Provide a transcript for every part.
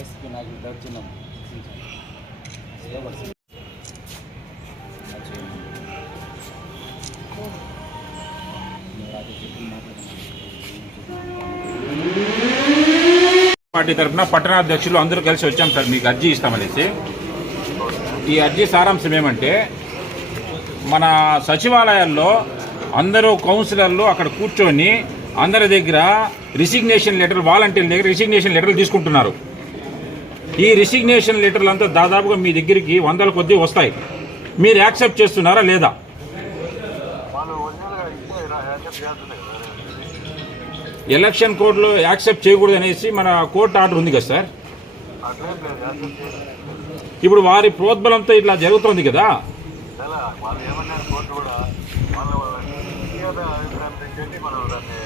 SP నాకు దర్శనం party తరఫున పట్టణాధ్యక్షులు అందరూ కలిసి వచ్చాం సార్. మీకు అర్జీ ఇస్తామనేసి. ఈ అర్జీ సారాంశం ఏమంటే మన సచివాలయాల్లో అందరూ కౌన్సిలర్లు అక్కడ కూర్చొని అందరి దగ్గర రిసిగ్నేషన్ లెటర్ వాలంటీర్ల దగ్గర రిసిగ్నేషన్ లెటర్లు తీసుకుంటున్నారు. ఈ రిసిగ్నేషన్ లెటర్లు అంతా దాదాపుగా మీ దగ్గరికి వందల కొద్దీ వస్తాయి. మీరు యాక్సెప్ట్ చేస్తున్నారా లేదా? ఎలక్షన్ కోడ్లో యాక్సెప్ట్ చేయకూడదు అనేసి మన కోర్టు ఆర్డర్ ఉంది కదా సార్? ఇప్పుడు వారి ప్రోద్బలంతో ఇట్లా జరుగుతోంది కదా? ఎలా వాళ్ళు ఏమన్నారు కోర్టు కూడా వాళ్ళు వ్యక్తిగత అభిప్రాయం తెచ్చేసి మనం దాన్ని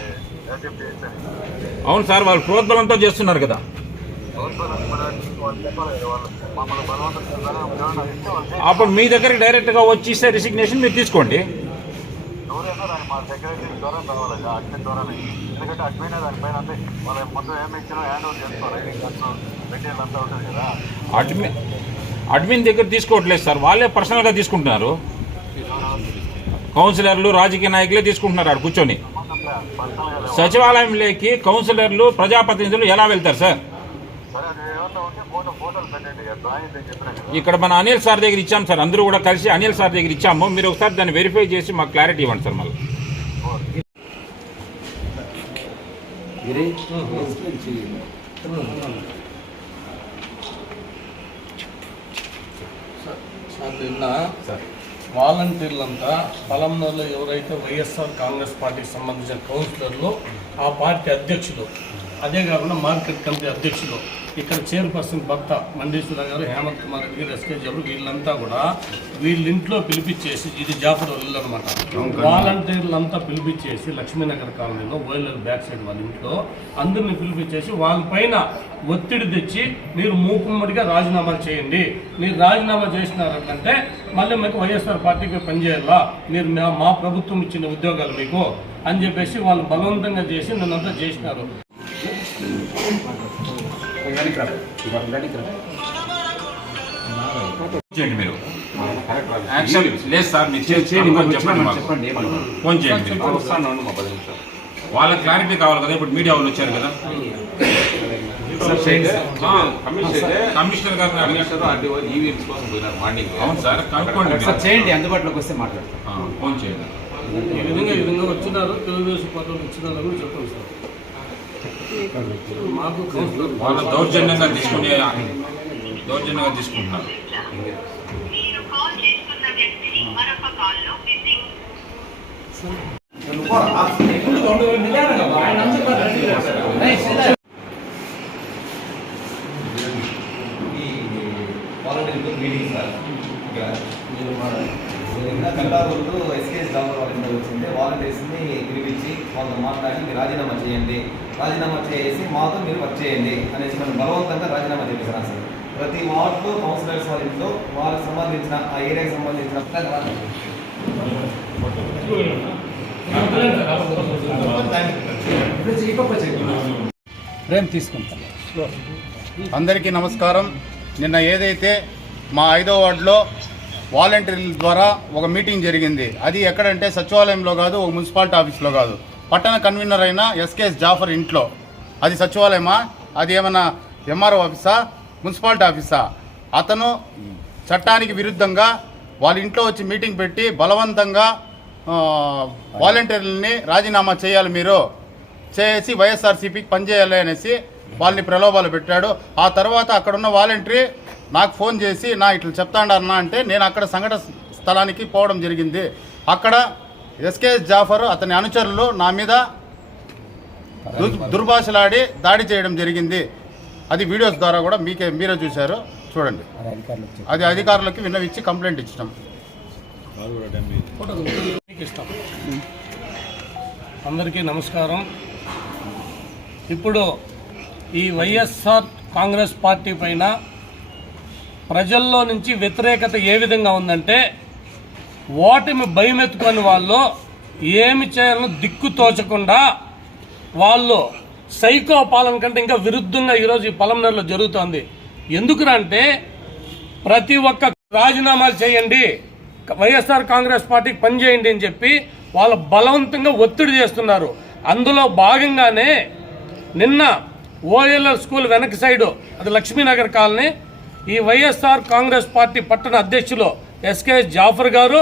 యాక్సెప్ట్ చేస్తాం అవును సార్ వాళ్ళు ప్రోద్బలంతో చేస్తున్నారు కదా. అప్పుడు మీ దగ్గరికి డైరెక్ట్గా వచ్చి ఇస్తే రిసిగ్నేషన్ మీరు తీసుకోండి. మా సెక్రటరీ ద్వారా రావాలి కదా అడ్మిన్ ద్వారానే. ఎందుకంటే అడ్మిన్ దానిపైన అంతే. వాళ్ళు మొత్తం ఏమి ఇచ్చినా హ్యాండ్ ఓవర్ చేసుకోవాలి మెటీరియల్ అంతా ఉంటుంది కదా. అడ్మిన్ అడ్మిన్ దగ్గర తీసుకోవట్లేదు సార్. వాళ్ళే పర్సనల్గా తీసుకుంటున్నారు. కౌన్సిలర్లు రాజకీయ నాయకులే తీసుకుంటున్నారు ఆడ కూర్చొని. సచివాలయంలోకి కౌన్సిలర్లు ప్రజాప్రతినిధులు ఎలా వెళ్తారు సార్? ఇక్కడ మన అనిల్ సార్ దగ్గర ఇచ్చాం సార్. అందరూ కూడా కలిసి అనిల్ సార్ దగ్గర ఇచ్చాము. మీరు ఒకసారి దాన్ని వెరిఫై చేసి మాకు క్లారిటీ ఇవ్వండి సార్ మళ్ళీ. గిరి ఎక్స్ప్లెయిన్ చేయండి సార్ నిన్న వాలంటీర్లంతా పలంనర్లో ఎవరైతే వైఎస్ఆర్ కాంగ్రెస్ పార్టీకి సంబంధించిన కౌన్సిలర్లు ఆ పార్టీ అధ్యక్షులు. అదే కాకుండా మార్కెట్ కమిటీ అధ్యక్షులు ఇక్కడ చైర్పర్సన్ భర్త మండీశ్వర గారు హేమంత్ కుమార్ రెడ్డి గారు ఎస్కే జబ్బు వీళ్ళంతా కూడా వీళ్ళింట్లో పిలిపించేసి ఇది జాఫర్ ఇల్లు అనమాట వాలంటీర్లంతా పిలిపించేసి లక్ష్మీనగర్ కాలనీలో ఓయిలర్ బ్యాక్ సైడ్ వాళ్ళ ఇంట్లో అందరిని పిలిపించేసి వాళ్ళ పైన ఒత్తిడి తెచ్చి మీరు మూకుమ్మడిగా రాజీనామా చేయండి. మీరు రాజీనామా చేసినారంటే మళ్ళీ మీకు వైఎస్ఆర్ పార్టీకి పనిచేయాలా? మీరు మా- మా ప్రభుత్వం ఇచ్చిన ఉద్యోగాలు మీకు అని చెప్పేసి వాళ్ళు బలవంతంగా చేసి నన్నంతా చేసినారు. చేయండి మీరు. యాక్షన్ లేదు సార్ మీరు చెప్పండి ఫోన్ చేయండి వాళ్ళ క్లారిటీ కావాలి కదా ఇప్పుడు మీడియా వాళ్ళు వచ్చారు కదా. సార్ చేయండి. సార్ ఆ, కమిషనర్ గారు అడిగారు. మార్నింగ్. అవును సార్ కనుక్కోండి చేయండి అందుబాటులోకి వస్తే మాట్లాడతాం. ఆ, ఫోన్ చేయండి. ఈ విధంగా ఈ విధంగా వచ్చినారు తెలుగుదేశం పార్టీ వచ్చినారు కూడా చెప్పండి సార్. వాళ్ళు దౌర్జన్యంగా తీసుకునే దౌర్జన్యంగా తీసుకుంటున్నారు. ఈ మీటింగ్ సార్. ఇక్కడ నిన్న కల్లాగూరులో ఎస్కేఎస్ డాక్టర్ వచ్చింది వాలంటీర్స్ని పిలిపించి వాళ్ళతో మాట్లాడి రాజీనామా చేయండి. రాజీనామా చేసి మాతో మీరు వర్క్ చేయండి అనేసి మనం బలవంతంగా రాజీనామా చేపించారు సార్ ప్రతి వార్డులో కౌన్సిలర్స్ వాళ్ళ ఇంట్లో వాళ్ళకి సంబంధించిన ఆ ఏరియాకి సంబంధించిన ప్రేమ్ తీసుకుంటాం. అందరికీ నమస్కారం. నిన్న ఏదైతే మా ఐదో వార్డులో వాలంటీర్ల ద్వారా ఒక మీటింగ్ జరిగింది అది ఎక్కడంటే సచివాలయంలో కాదు ఒక మున్సిపాలిటీ ఆఫీస్లో కాదు. పట్టణ కన్వీనర్ అయిన ఎస్కేఎస్ జాఫర్ ఇంట్లో. అది సచివాలయమా? అది ఏమైనా ఎంఆర్ఓ ఆఫీసా? మున్సిపాలిటీ ఆఫీసా? అతను చట్టానికి విరుద్ధంగా వాళ్ళ ఇంట్లో వచ్చి మీటింగ్ పెట్టి బలవంతంగా వాలంటీర్లని రాజీనామా చేయాలి మీరు. చేసి వైఎస్ఆర్సీపీకి పనిచేయాలి అనేసి వాళ్ళని ప్రలోభాలు పెట్టాడు. ఆ తర్వాత అక్కడ ఉన్న వాలంటరీ నాకు ఫోన్ చేసి నా ఇట్లా చెప్తాండన్నా అంటే నేను అక్కడ సంఘటన స్థలానికి పోవడం జరిగింది. అక్కడ ఎస్కేఎస్ జాఫర్ అతని అనుచరులు నా మీద దుర్- దుర్భాషలాడి దాడి చేయడం జరిగింది. అది వీడియోస్ ద్వారా కూడా మీకే మీరే చూశారు. చూడండి. అది అధికారులకు చెప్పు. అది అధికారులకి విన్నవించి కంప్లైంట్ ఇచ్చినాం. అందరికీ నమస్కారం. ఇప్పుడు ఈ వైఎస్ఆర్ కాంగ్రెస్ పార్టీ పైన ప్రజల్లో నుంచి వ్యతిరేకత ఏ విధంగా ఉందంటే ఓటమి భయమెత్తుకొని వాళ్ళు ఏమి చేయాలని దిక్కు తోచకుండా వాళ్ళు సైకో పాలన కంటే ఇంకా విరుద్ధంగా ఈరోజు ఈ పొలంనేరులో జరుగుతోంది. ఎందుకునంటే ప్రతి ఒక్క రాజీనామాలు చేయండి వైఎస్ఆర్ కాంగ్రెస్ పార్టీకి పనిచేయండి అని చెప్పి వాళ్ళు బలవంతంగా ఒత్తిడి చేస్తున్నారు. అందులో భాగంగానే నిన్న ఓఎల్ఎల్ స్కూల్ వెనక సైడు అది లక్ష్మీనగర్ కాలనీ ఈ వైఎస్ఆర్ కాంగ్రెస్ పార్టీ పట్టణ అధ్యక్షులు ఎస్కే జాఫర్ గారు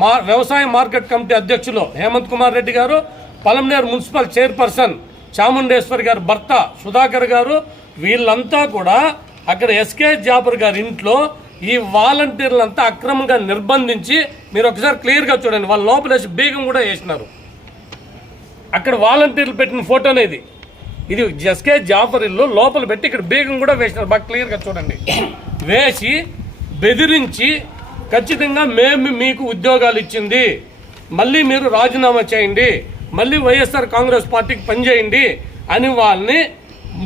మా వ్యవసాయ మార్కెట్ కమిటీ అధ్యక్షులు హేమంత్ కుమార్ రెడ్డి గారు పలంనేరు మున్సిపల్ చైర్పర్సన్ చాముండేశ్వర్ గారి భర్త సుధాకర్ గారు వీళ్ళంతా కూడా అక్కడ ఎస్కే జాఫర్ గారి ఇంట్లో ఈ వాలంటీర్లంతా అక్రమంగా నిర్బంధించి మీరు ఒకసారి క్లియర్గా చూడండి వాళ్ళ లోపలేసి బీగం కూడా వేసినారు. అక్కడ వాలంటీర్లు పెట్టిన ఫోటోనే ఇది ఇది ఎస్కే జాఫర్ ఇల్లు లోపల పెట్టి ఇక్కడ బీగం కూడా వేసినారు బాగా క్లియర్గా చూడండి. వేసి బెదిరించి ఖచ్చితంగా మేము మీకు ఉద్యోగాలు ఇచ్చింది. మళ్ళీ మీరు రాజీనామా చేయండి. మళ్ళీ వైఎస్ఆర్ కాంగ్రెస్ పార్టీకి పనిచేయండి అని వాళ్ళని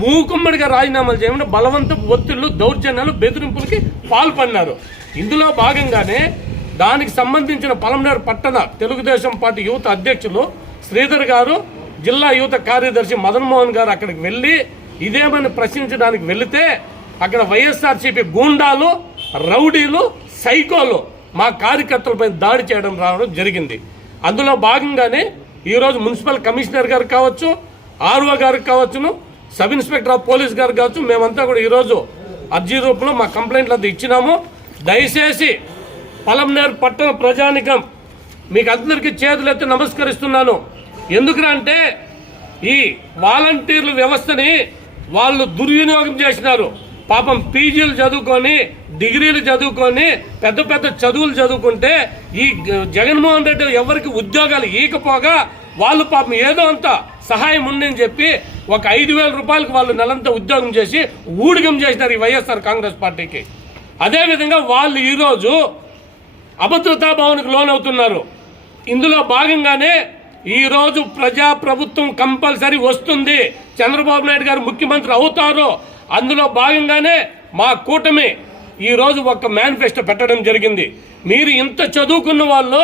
మూకుమ్మడిగా రాజీనామాలు చేయమని బలవంత ఒత్తిళ్ళు దౌర్జన్యాలు బెదిరింపులకి పాల్పడినారు. ఇందులో భాగంగానే దానికి సంబంధించిన పలమనేరు పట్టణ తెలుగుదేశం పార్టీ యువత అధ్యక్షులు శ్రీధర్ గారు జిల్లా యువత కార్యదర్శి మదన్మోహన్ గారు అక్కడికి వెళ్ళి ఇదేమని ప్రశ్నించడానికి వెళితే అక్కడ వైఎస్ఆర్సీపీ గూండాలు రౌడీలు సైకోలు మా కార్యకర్తలపై దాడి చేయడం రావడం జరిగింది. అందులో భాగంగానే ఈరోజు మున్సిపల్ కమిషనర్ గారు కావచ్చు ఆర్ఓ గారికి కావచ్చును సబ్ ఇన్స్పెక్టర్ ఆఫ్ పోలీస్ గారు కావచ్చు మేమంతా కూడా ఈరోజు అర్జీ రూపంలో మా కంప్లైంట్లు అంతా ఇచ్చినాము. దయచేసి పలంనేరు పట్టణ ప్రజానికం మీకు అందరికీ చేతులెత్తి నమస్కరిస్తున్నాను. ఎందుకంటే ఈ వాలంటీర్ల వ్యవస్థని వాళ్ళు దుర్వినియోగం చేసినారు. పాపం పీజీలు చదువుకొని డిగ్రీలు చదువుకొని పెద్ద పెద్ద చదువులు చదువుకుంటే ఈ జగన్మోహన్ రెడ్డి ఎవరికి ఉద్యోగాలు ఈకపోగా వాళ్ళు పాపం ఏదో అంత సహాయం ఉందని చెప్పి ఒక ఐదు వేల రూపాయలకు వాళ్ళు నెలంతా ఉద్యోగం చేసి ఊడిగం చేసినారు ఈ వైఎస్ఆర్ కాంగ్రెస్ పార్టీకి. అదేవిధంగా వాళ్ళు ఈరోజు అభద్రతా భావనకు లోనవుతున్నారు ఇందులో భాగంగానే ఈ రోజు ప్రజా ప్రభుత్వం కంపల్సరీ వస్తుంది. చంద్రబాబు నాయుడు గారు ముఖ్యమంత్రి అవుతారు అందులో భాగంగానే మా కూటమి ఈరోజు ఒక మేనిఫెస్టో పెట్టడం జరిగింది. మీరు ఇంత చదువుకున్న వాళ్ళు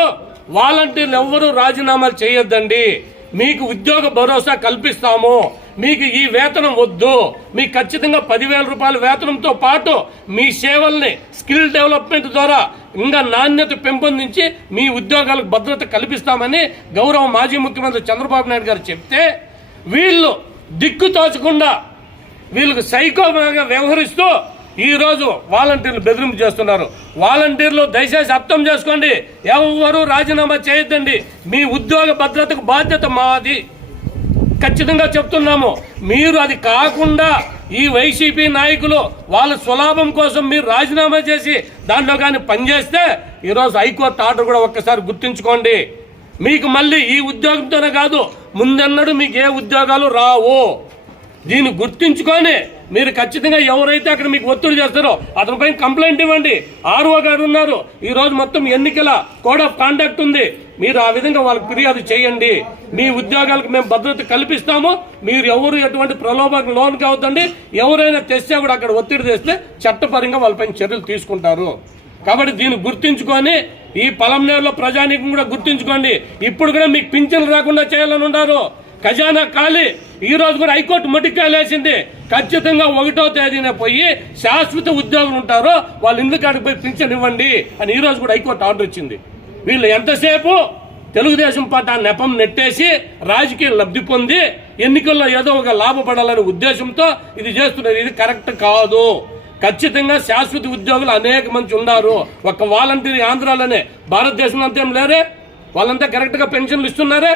వాలంటీర్లు ఎవ్వరూ రాజీనామాలు చేయొద్దండి. మీకు ఉద్యోగ భరోసా కల్పిస్తాము. మీకు ఈ వేతనం వద్దు. మీకు ఖచ్చితంగా పదివేల రూపాయల వేతనంతో పాటు మీ సేవల్ని స్కిల్ డెవలప్మెంట్ ద్వారా ఇంకా నాణ్యత పెంపొందించి మీ ఉద్యోగాలకు భద్రత కల్పిస్తామని గౌరవ మాజీ ముఖ్యమంత్రి చంద్రబాబు నాయుడు గారు చెప్తే వీళ్ళు దిక్కు తోచకుండా వీళ్ళకు సైకోగా వ్యవహరిస్తూ ఈరోజు వాలంటీర్లు బెదిరింపు చేస్తున్నారు. వాలంటీర్లు దయచేసి అర్థం చేసుకోండి. ఎవరు రాజీనామా చేయొద్దండి. మీ ఉద్యోగ భద్రతకు బాధ్యత మాది. ఖచ్చితంగా చెప్తున్నాము. మీరు అది కాకుండా ఈ వైసీపీ నాయకులు వాళ్ళ స్వలాభం కోసం మీరు రాజీనామా చేసి దాంట్లో కానీ పనిచేస్తే ఈరోజు హైకోర్టు ఆర్డర్ కూడా ఒక్కసారి గుర్తుంచుకోండి. మీకు మళ్ళీ ఈ ఉద్యోగంతోనే కాదు ముందన్నడు మీకు ఏ ఉద్యోగాలు రావు. దీన్ని గుర్తించుకొని మీరు ఖచ్చితంగా ఎవరైతే అక్కడ మీకు ఒత్తిడి చేస్తారో అతనిపై కంప్లైంట్ ఇవ్వండి. ఆర్ఓ గారు ఉన్నారు. ఈ రోజు మొత్తం ఎన్నికల కోడ్ ఆఫ్ కాండక్ట్ ఉంది. మీరు ఆ విధంగా వాళ్ళకి ఫిర్యాదు చేయండి. మీ ఉద్యోగాలకు మేము భద్రత కల్పిస్తాము. మీరు ఎవరు ఎటువంటి ప్రలోభకు లోన్ కావద్దండి. ఎవరైనా తెస్తే కూడా అక్కడ ఒత్తిడి తెస్తే చట్టపరంగా వాళ్ళపై చర్యలు తీసుకుంటారు. కాబట్టి దీన్ని గుర్తించుకొని ఈ పొలం పొలంనేరులో ప్రజానీకం కూడా గుర్తించుకోండి. ఇప్పుడు కూడా మీకు పింఛన్లు రాకుండా చేయాలని ఉన్నారు. ఖజానా ఖాళీ. ఈ రోజు కూడా హైకోర్టు మొటికాయలు ఖచ్చితంగా ఒకటో తేదీన పోయి శాశ్వత ఉద్యోగులు ఉంటారో వాళ్ళు ఇందుకాడికి కాడికి పోయి పింఛన్ ఇవ్వండి అని ఈ రోజు కూడా హైకోర్టు ఆర్డర్ ఇచ్చింది. వీళ్ళు ఎంతసేపు తెలుగుదేశం పార్టీ ఆ నెపం నెట్టేసి రాజకీయ లబ్ధి పొంది ఎన్నికల్లో ఏదో ఒక లాభపడాలనే ఉద్దేశంతో ఇది చేస్తున్నారు ఇది కరెక్ట్ కాదు. ఖచ్చితంగా శాశ్వత ఉద్యోగులు అనేక మంది ఉన్నారు. ఒక వాలంటీర్ ఆంధ్రాలోనే. భారతదేశంలో అంతేం లేరే? వాళ్ళంతా కరెక్ట్గా పెన్షన్లు ఇస్తున్నారే?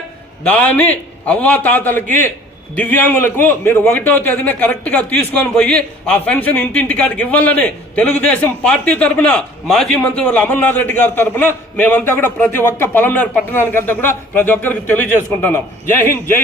దాని అవ్వా తాతలకి దివ్యాంగులకు మీరు ఒకటో తేదీన కరెక్ట్గా తీసుకొని పోయి ఆ పెన్షన్ ఇంటింటికాడికి ఇవ్వాలని తెలుగుదేశం పార్టీ తరఫున మాజీ మంత్రి వాళ్ళ అమర్నాథ్ రెడ్డి గారి తరపున మేమంతా కూడా ప్రతి ఒక్క పొలంనేరు పట్టణానికంతా కూడా ప్రతి ఒక్కరికి తెలియజేసుకుంటున్నాం. జై హింద్ జై